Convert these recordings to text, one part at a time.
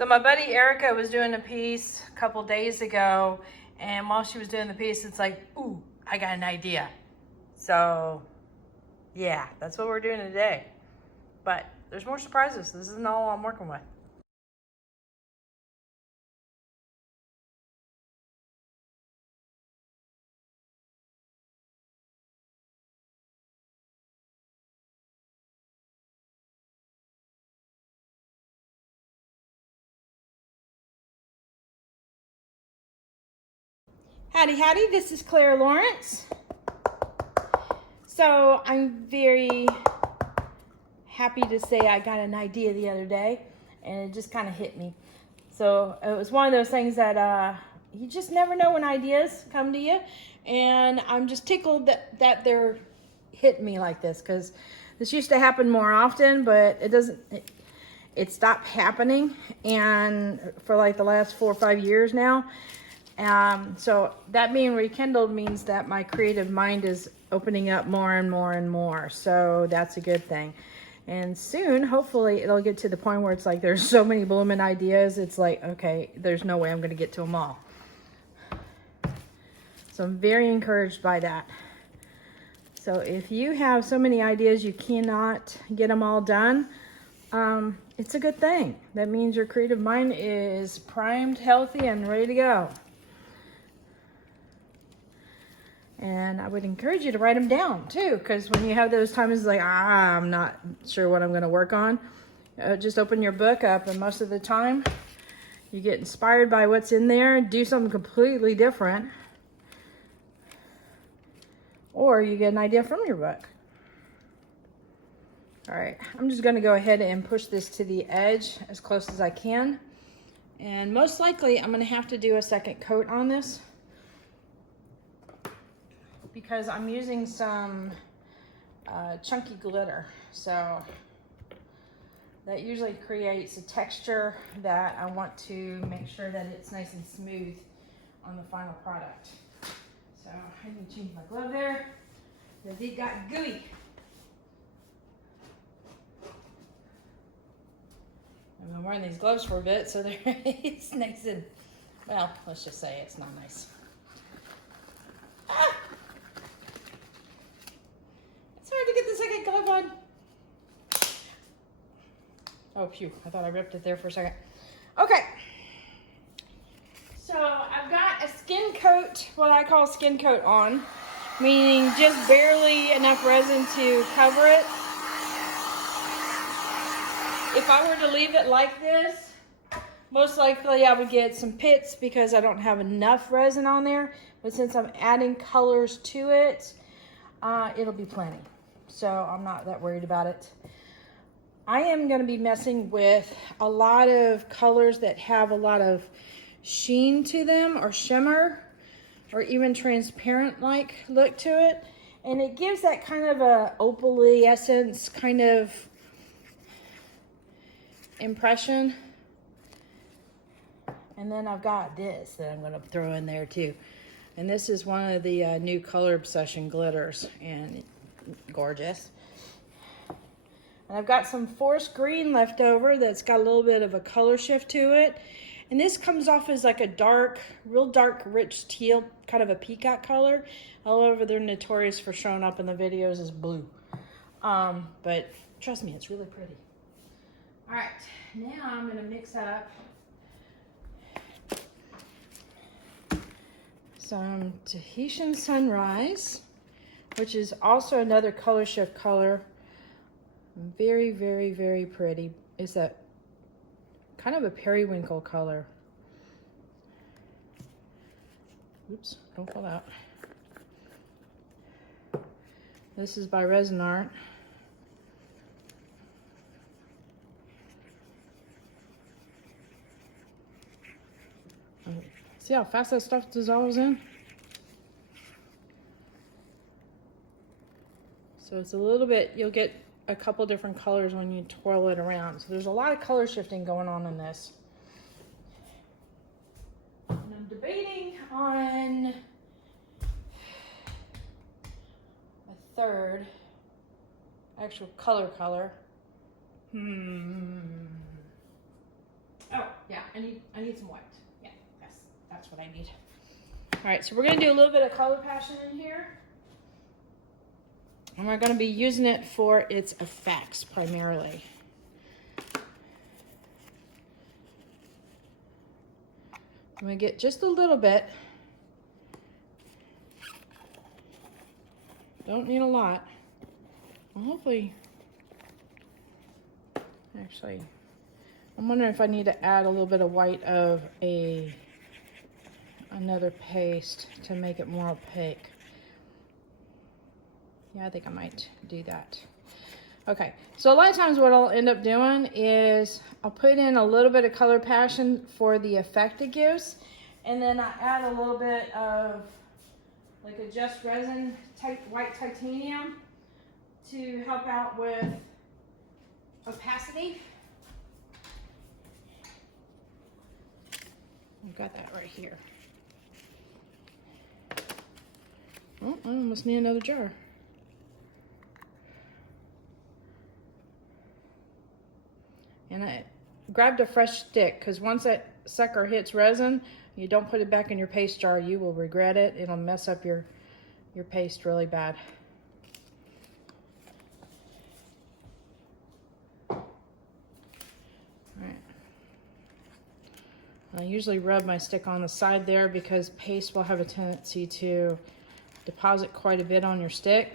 So my buddy Erika was doing a piece a couple days ago, and while she was doing the piece, it's like, ooh, I got an idea. So yeah, that's what we're doing today. But there's more surprises. This isn't all I'm working with. Howdy Howdy, this is Clara Lawrence. So I'm very happy to say I got an idea the other day, and it just kind of hit me. So it was one of those things that you just never know when ideas come to you, and I'm just tickled that they're hitting me like this, because this used to happen more often, but it stopped happening, and for like the last 4 or 5 years now. So that being rekindled means that my creative mind is opening up more and more and more. So that's a good thing. And soon, hopefully, it'll get to the point where it's like there's so many blooming ideas. It's like, okay, there's no way I'm going to get to them all. So I'm very encouraged by that. So if you have so many ideas you cannot get them all done, it's a good thing. That means your creative mind is primed, healthy, and ready to go. And I would encourage you to write them down too, because when you have those times like, I'm not sure what I'm going to work on, just open your book up, and most of the time you get inspired by what's in there and do something completely different, or you get an idea from your book. All right, I'm just going to go ahead and push this to the edge as close as I can, and most likely I'm going to have to do a second coat on this, because I'm using some chunky glitter. So that usually creates a texture that I want to make sure that it's nice and smooth on the final product. So I need to change my glove there, because it got gooey. I've been wearing these gloves for a bit, so it's nice and, well, let's just say it's not nice. Ah! To get the second glove on. Oh, phew. I thought I ripped it there for a second. Okay. So I've got a skin coat, what I call skin coat on, meaning just barely enough resin to cover it. If I were to leave it like this, most likely I would get some pits because I don't have enough resin on there. But since I'm adding colors to it, it'll be plenty. So I'm not that worried about it. I am going to be messing with a lot of colors that have a lot of sheen to them, or shimmer, or even transparent like look to it. And it gives that kind of a opal-y essence kind of impression. And then I've got this that I'm going to throw in there too. And this is one of the new Color Obsession glitters, and gorgeous. And I've got some forest green left over that's got a little bit of a color shift to it. And this comes off as like a dark, real dark, rich teal, kind of a peacock color. However, they're notorious for showing up in the videos as blue. But trust me, it's really pretty. All right, now I'm gonna mix up some Tahitian Sunrise, which is also another color shift color. Very, very, very pretty. It's a kind of a periwinkle color. Oops, don't fall out. This is by Resin Art. See how fast that stuff dissolves in? So it's a little bit, you'll get a couple different colors when you twirl it around. So there's a lot of color shifting going on in this. And I'm debating on a third actual color. Oh, yeah. I need some white. Yeah, that's what I need. All right, so we're gonna do a little bit of color passion in here. And we're gonna be using it for its effects primarily. I'm gonna get just a little bit. Don't need a lot. Well, hopefully, actually, I'm wondering if I need to add a little bit of white of another paste to make it more opaque. Yeah, I think I might do that. Okay, so a lot of times what I'll end up doing is I'll put in a little bit of color passion for the effect it gives, and then I add a little bit of like a just resin type white titanium to help out with opacity. I've got that right here. Oh, I almost need another jar. And I grabbed a fresh stick because once that sucker hits resin, you don't put it back in your paste jar, you will regret it. It'll mess up your paste really bad. All right. I usually rub my stick on the side there because paste will have a tendency to deposit quite a bit on your stick.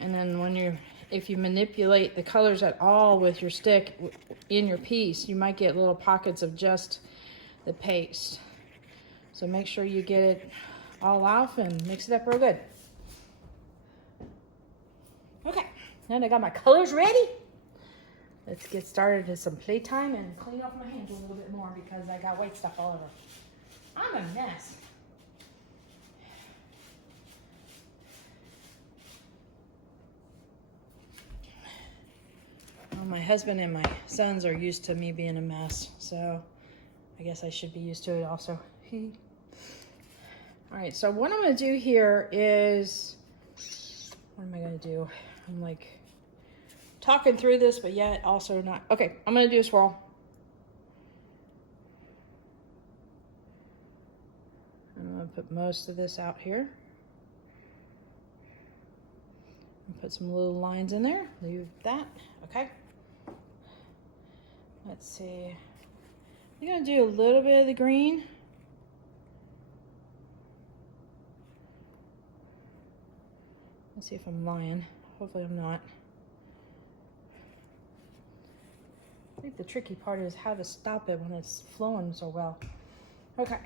And then if you manipulate the colors at all with your stick in your piece, you might get little pockets of just the paste. So make sure you get it all off and mix it up real good. Okay, now I got my colors ready. Let's get started with some playtime and clean off my hands a little bit more because I got white stuff all over. I'm a mess. Well, my husband and my sons are used to me being a mess, so I guess I should be used to it also. All right, so what I'm gonna do here is, what am I gonna do? I'm like talking through this, but yet also not. Okay, I'm gonna do a swirl. I'm gonna put most of this out here. And put some little lines in there, leave that, okay. Let's see, I'm gonna do a little bit of the green. Let's see if I'm lying. Hopefully I'm not. I think the tricky part is how to stop it when it's flowing so well. Okay.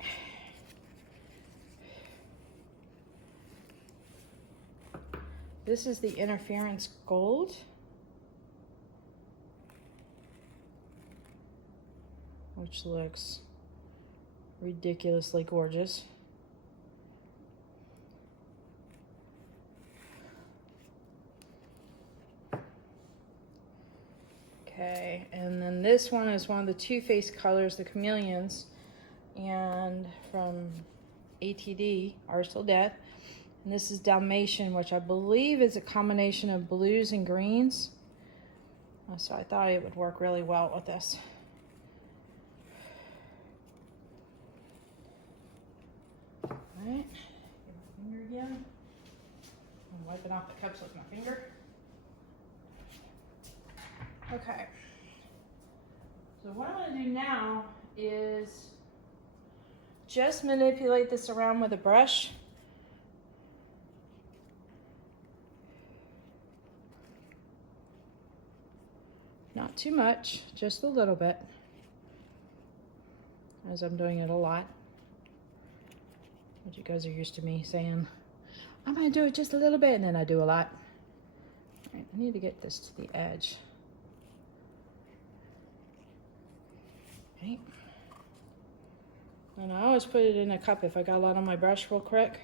This is the interference gold. Which looks ridiculously gorgeous. Okay, and then this one is one of the Too Faced colors, the Chameleons, and from ATD, Art Till Death. And this is Dalmatian, which I believe is a combination of blues and greens. So I thought it would work really well with this. All right, get my finger again. I'm wiping off the cups with my finger. Okay, so what I'm going to do now is just manipulate this around with a brush. Not too much, just a little bit, as I'm doing it a lot. But you guys are used to me saying, I'm going to do it just a little bit, and then I do a lot. All right, I need to get this to the edge. Okay. And I always put it in a cup if I got a lot on my brush real quick,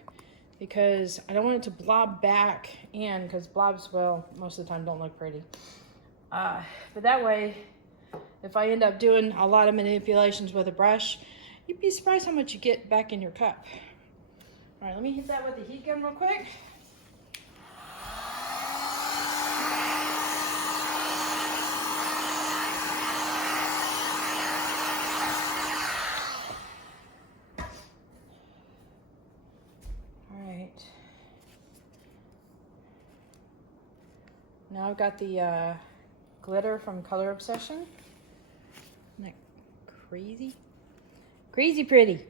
because I don't want it to blob back in, because blobs, well, most of the time don't look pretty. But that way, if I end up doing a lot of manipulations with a brush, you'd be surprised how much you get back in your cup. All right, let me hit that with the heat gun real quick. Now I've got the glitter from Color Obsession. Isn't that crazy? Crazy pretty.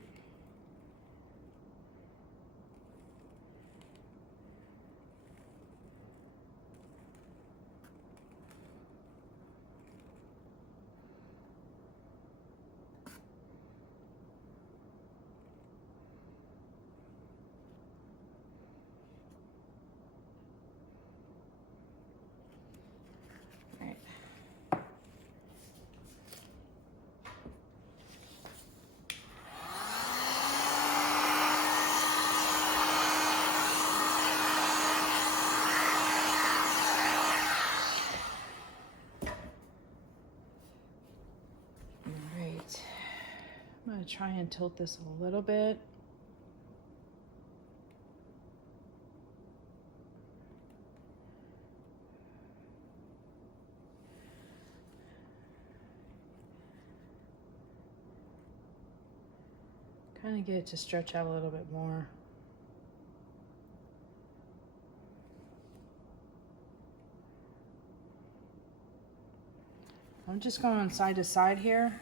I'm going to try and tilt this a little bit. Kind of get it to stretch out a little bit more. I'm just going side to side here.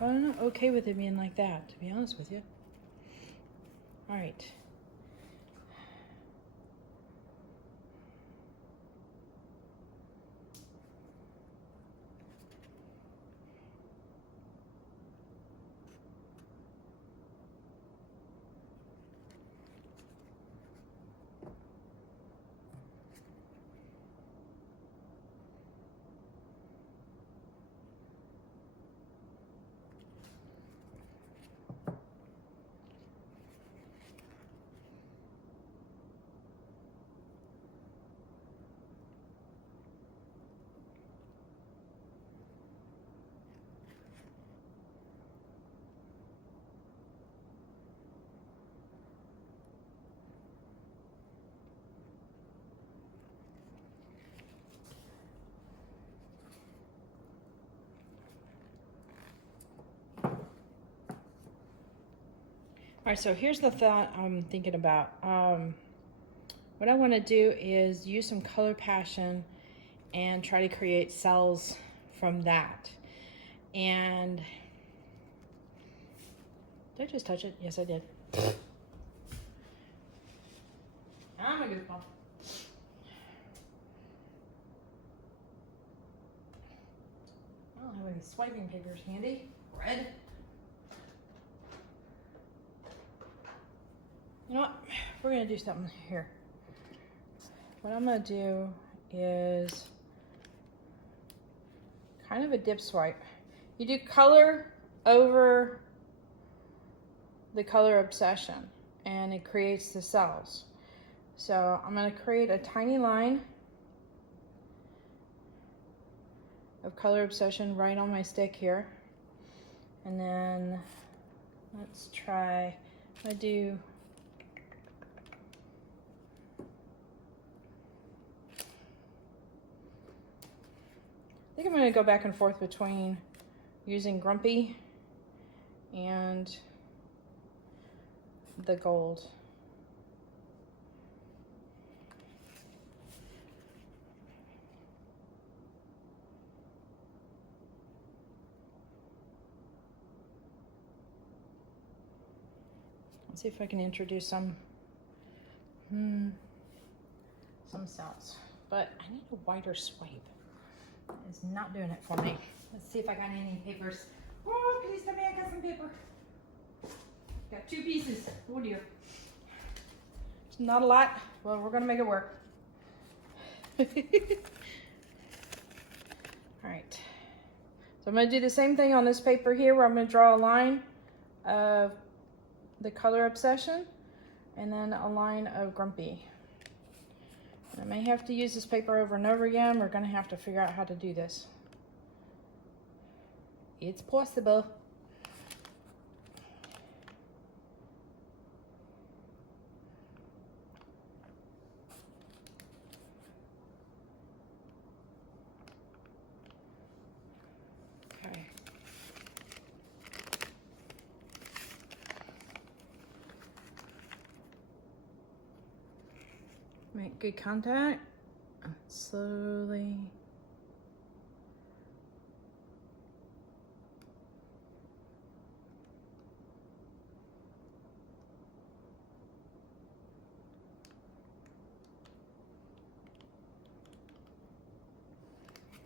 I'm okay with it being like that, to be honest with you. All right. All right, so here's the thought I'm thinking about. What I want to do is use some color passion and try to create cells from that. And did I just touch it? Yes, I did. I'm a goofball. I don't have any swiping papers handy. Red. You know what? We're gonna do something here. What I'm gonna do is kind of a dip swipe. You do color over the Color Obsession and it creates the cells. So I'm gonna create a tiny line of Color Obsession right on my stick here. And then let's try, I do I think I'm going to go back and forth between using Grumpy and the gold. Let's see if I can introduce some cells, but I need a wider swipe. It's not doing it for me. Let's see if I got any papers. Oh, please tell me I got some paper. Got 2 pieces. Oh dear. It's not a lot. Well, we're gonna make it work. All right. So I'm gonna do the same thing on this paper here where I'm gonna draw a line of the Color Obsession and then a line of Grumpy. I may have to use this paper over and over again. We're going to have to figure out how to do this. It's possible. Okay. Make good contact. Slowly.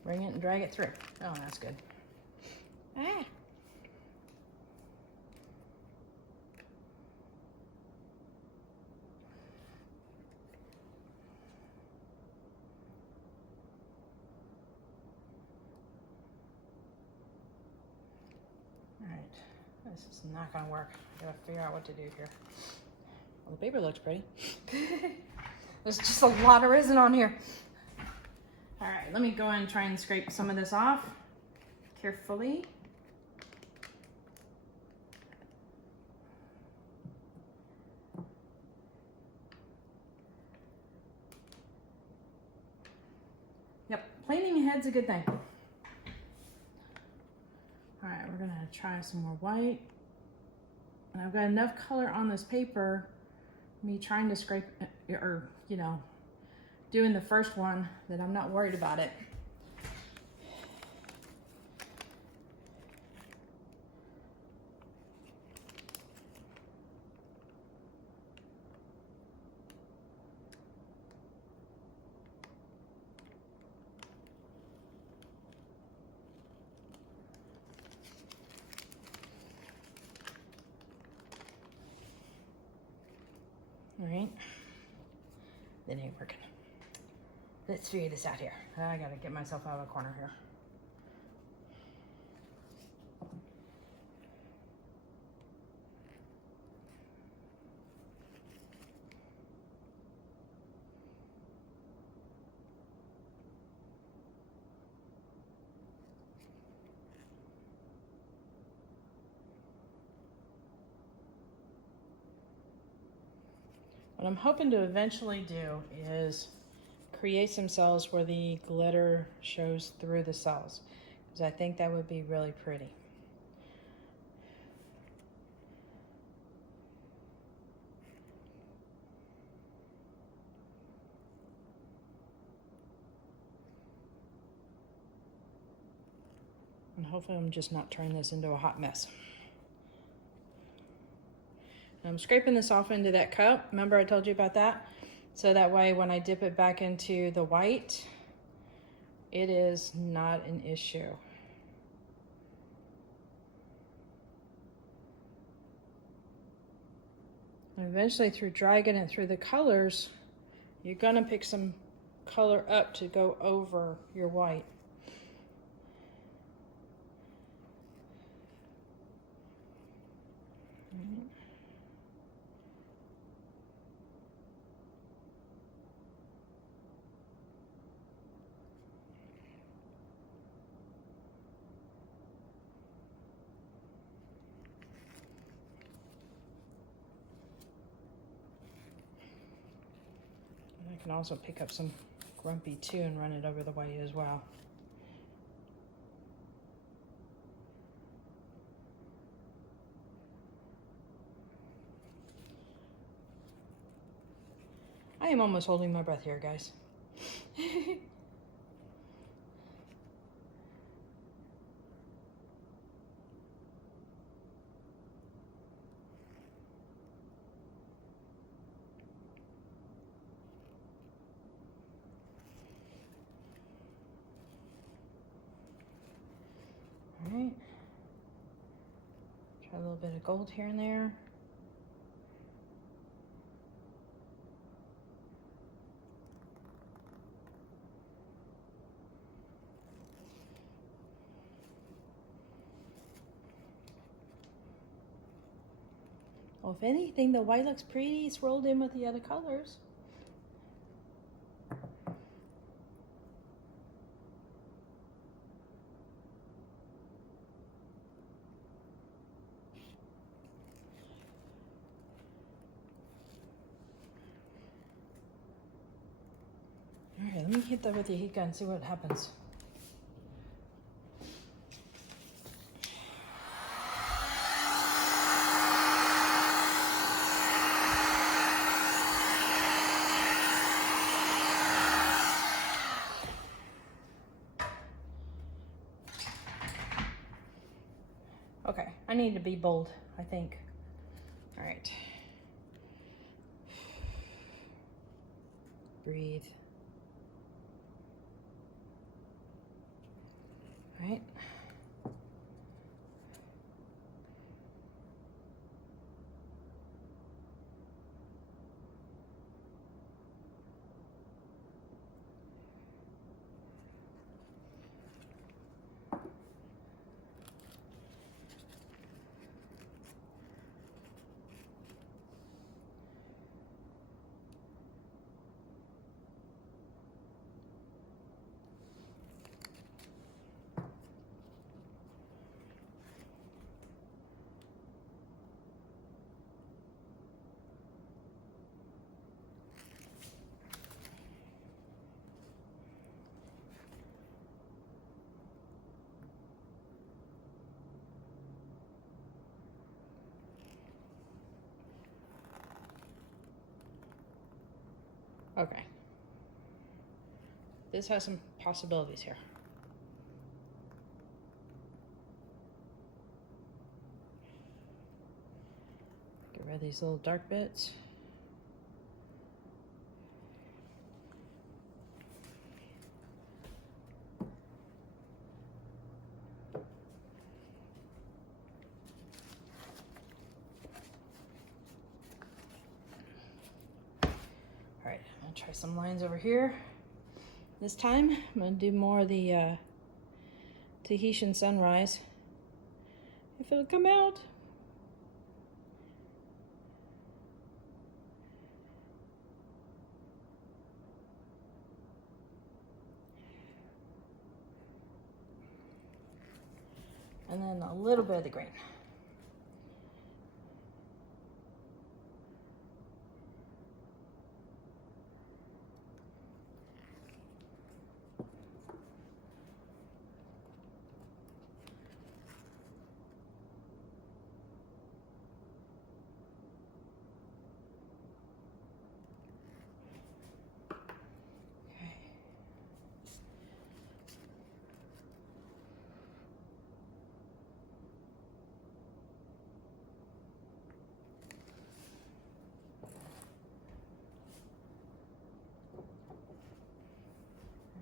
Bring it and drag it through. Oh, that's good. Ah. All right, this is not gonna work. I gotta figure out what to do here. Well, the paper looks pretty. There's just a lot of resin on here. All right, let me go in and try and scrape some of this off carefully. Yep, planing your head's a good thing. All right, we're gonna try some more white. And I've got enough color on this paper, me trying to scrape, or, you know, doing the first one, that I'm not worried about it. All right, that ain't working. Let's figure this out here. I gotta get myself out of the corner here. What I'm hoping to eventually do is create some cells where the glitter shows through the cells, because I think that would be really pretty. And hopefully I'm just not turning this into a hot mess. I'm scraping this off into that cup. Remember I told you about that? So that way when I dip it back into the white, it is not an issue. And eventually through dragging it through the colors, you're gonna pick some color up to go over your white. I can also pick up some Grumpy too and run it over the white as well. I am almost holding my breath here, guys. All right. Try a little bit of gold here and there. Well, if anything, the white looks pretty swirled in with the other colors. All right, let me hit that with the heat gun and see what happens. need to be bold, I think. All right. Breathe. All right. Okay. This has some possibilities here. Get rid of these little dark bits. All right, I'm gonna try some lines over here. This time, I'm gonna do more of the Tahitian sunrise. If it'll come out. And then a little bit of the green.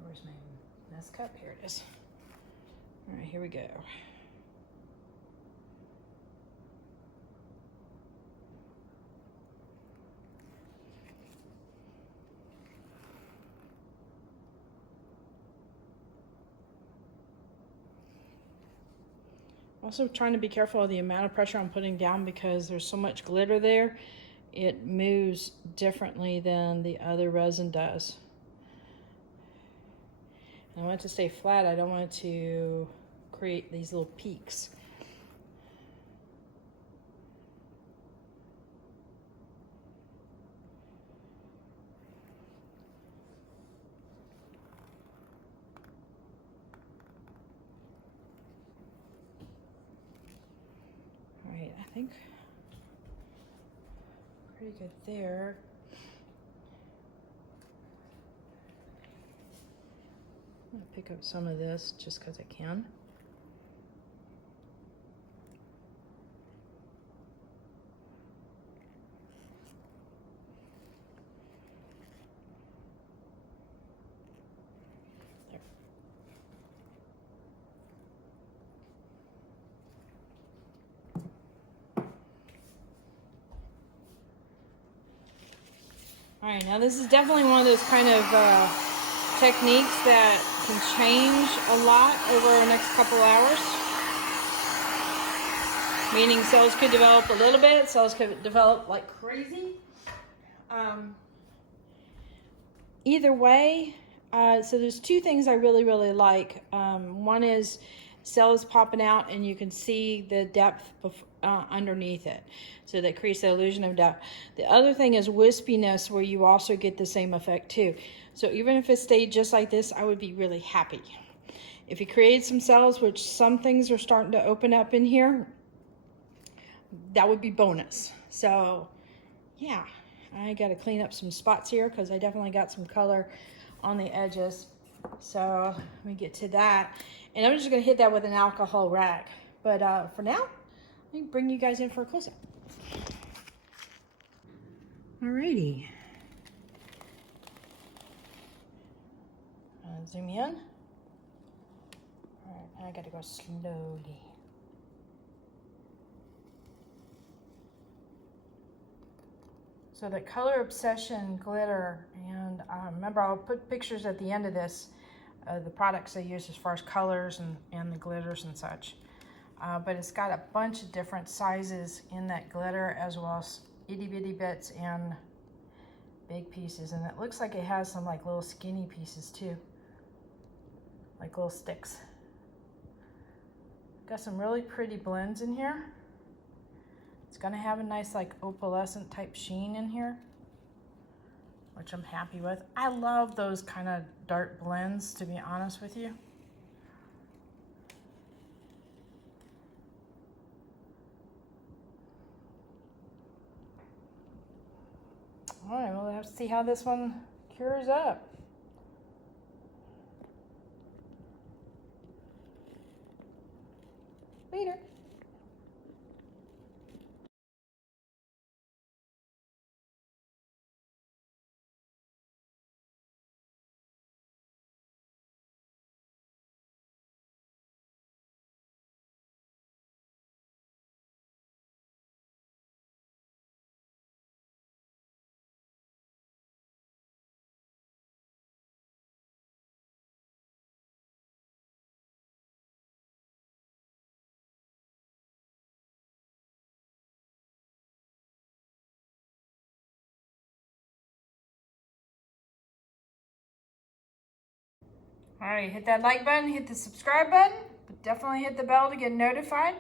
Where's my mess cup? Here it is. All right, here we go. Also trying to be careful of the amount of pressure I'm putting down because there's so much glitter there. It moves differently than the other resin does. I want it to stay flat. I don't want it to create these little peaks. All right, I think pretty good there. I'm gonna pick up some of this just because I can. There. All right, now this is definitely one of those kind of techniques that can change a lot over the next couple hours. Meaning cells could develop a little bit, cells could develop like crazy. Either way, so there's two things I really like. One is cells popping out and you can see the depth underneath it. So that creates the illusion of depth. The other thing is wispiness, where you also get the same effect too. So even if it stayed just like this, I would be really happy. If you create some cells, which some things are starting to open up in here, that would be bonus. So yeah, I got to clean up some spots here because I definitely got some color on the edges. So let me get to that. And I'm just going to hit that with an alcohol rag. But for now, Let me bring you guys in for a close-up. Alrighty. Zoom in. Alright, I gotta go slowly. So the Color Obsession glitter, and remember I'll put pictures at the end of this, the products I use as far as colors and the glitters and such. But it's got a bunch of different sizes in that glitter, as well as itty bitty bits and big pieces. And it looks like it has some like little skinny pieces too, like little sticks. Got some really pretty blends in here. It's gonna have a nice like opalescent type sheen in here, which I'm happy with. I love those kind of dark blends, to be honest with you. All right, well, let's see how this one cures up. Later. All right, hit that like button, hit the subscribe button, but definitely hit the bell to get notified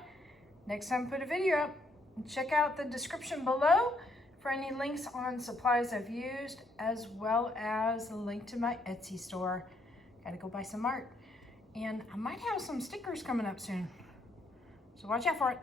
next time I put a video up. And check out the description below for any links on supplies I've used, as well as the link to my Etsy store. Gotta go buy some art. And I might have some stickers coming up soon, so watch out for it.